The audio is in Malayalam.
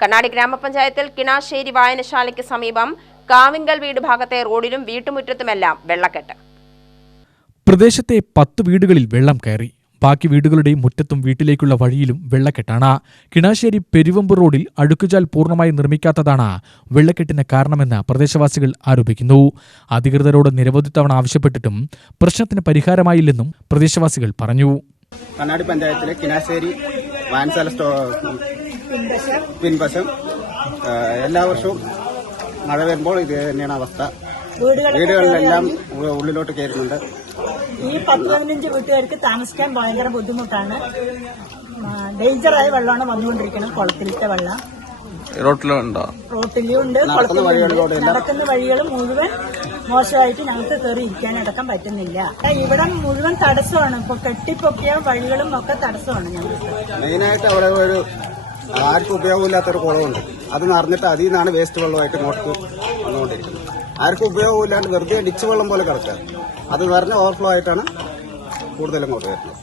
കണ്ണാടി ഗ്രാമപഞ്ചായത്തിൽ കിണാശ്ശേരി വായനശാലയ്ക്ക് സമീപം കാവിങ്കൽ വീട് ഭാഗത്തെ റോഡിലും വീട്ടുമുറ്റത്തുമെല്ലാം വെള്ളക്കെട്ട്. പ്രദേശത്തെ 10 വീടുകളിൽ വെള്ളം കയറി. ബാക്കി വീടുകളുടെ മുറ്റത്തും വീട്ടിലേക്കുള്ള വഴിയിലും വെള്ളക്കെട്ടാണ്. കിണാശ്ശേരി പെരുവമ്പ് റോഡിൽ അഴുക്കുചാൽ പൂർണ്ണമായി നിർമ്മിക്കാത്തതാണ് വെള്ളക്കെട്ടിന് കാരണമെന്ന് പ്രദേശവാസികൾ ആരോപിക്കുന്നു. അധികൃതരോട് നിരവധി തവണ ആവശ്യപ്പെട്ടിട്ടും പ്രശ്നത്തിന് പരിഹാരമായില്ലെന്നും പ്രദേശവാസികൾ പറഞ്ഞു. കണ്ണാടി പഞ്ചായത്തിലെ കിണാശ്ശേരി വായനശാല പിൻവശം എല്ലാ വർഷവും മഴ വരുമ്പോൾ ഇത് തന്നെയാണ് അവസ്ഥ. വീടുകളിലെല്ലാം ഉള്ളിലോട്ട് കയറുന്നുണ്ട്. ഈ 10-15 വീട്ടുകാർക്ക് താമസിക്കാൻ ഭയങ്കര ബുദ്ധിമുട്ടാണ്. ഡേഞ്ചറായ വെള്ളമാണ് വന്നുകൊണ്ടിരിക്കുന്നത്. കുളത്തിലത്തെ വെള്ളം റോട്ടിലുണ്ട്, നടക്കുന്ന വഴികൾ മുഴുവൻ മോശമായിട്ട് ഞങ്ങൾക്ക് കയറി ഇരിക്കാനടക്കം പറ്റുന്നില്ല. ഇവിടെ മുഴുവൻ തടസ്സമാണ്. ഇപ്പൊ കെട്ടിപ്പൊക്കിയ വഴികളും ഒക്കെ തടസ്സമാണ് ഞങ്ങൾക്ക്. മെയിനായിട്ട് അവിടെ ഒരു ആർക്കും ഉപയോഗമില്ലാത്തൊരു കുളമുണ്ട്. അത് നിറഞ്ഞിട്ട് അതിൽ നിന്നാണ് വേസ്റ്റ് വെള്ളമായിട്ട് ഇങ്ങോട്ട് വന്നുകൊണ്ടിരിക്കുന്നത്. ആർക്കും ഉപയോഗമില്ലാണ്ട് വെറുതെ ഡിച്ച് വെള്ളം പോലെ കിടക്കുക. അത് നിറഞ്ഞ ഓവർഫ്ലോ ആയിട്ടാണ് കൂടുതലും ഇങ്ങോട്ട് വരുന്നത്.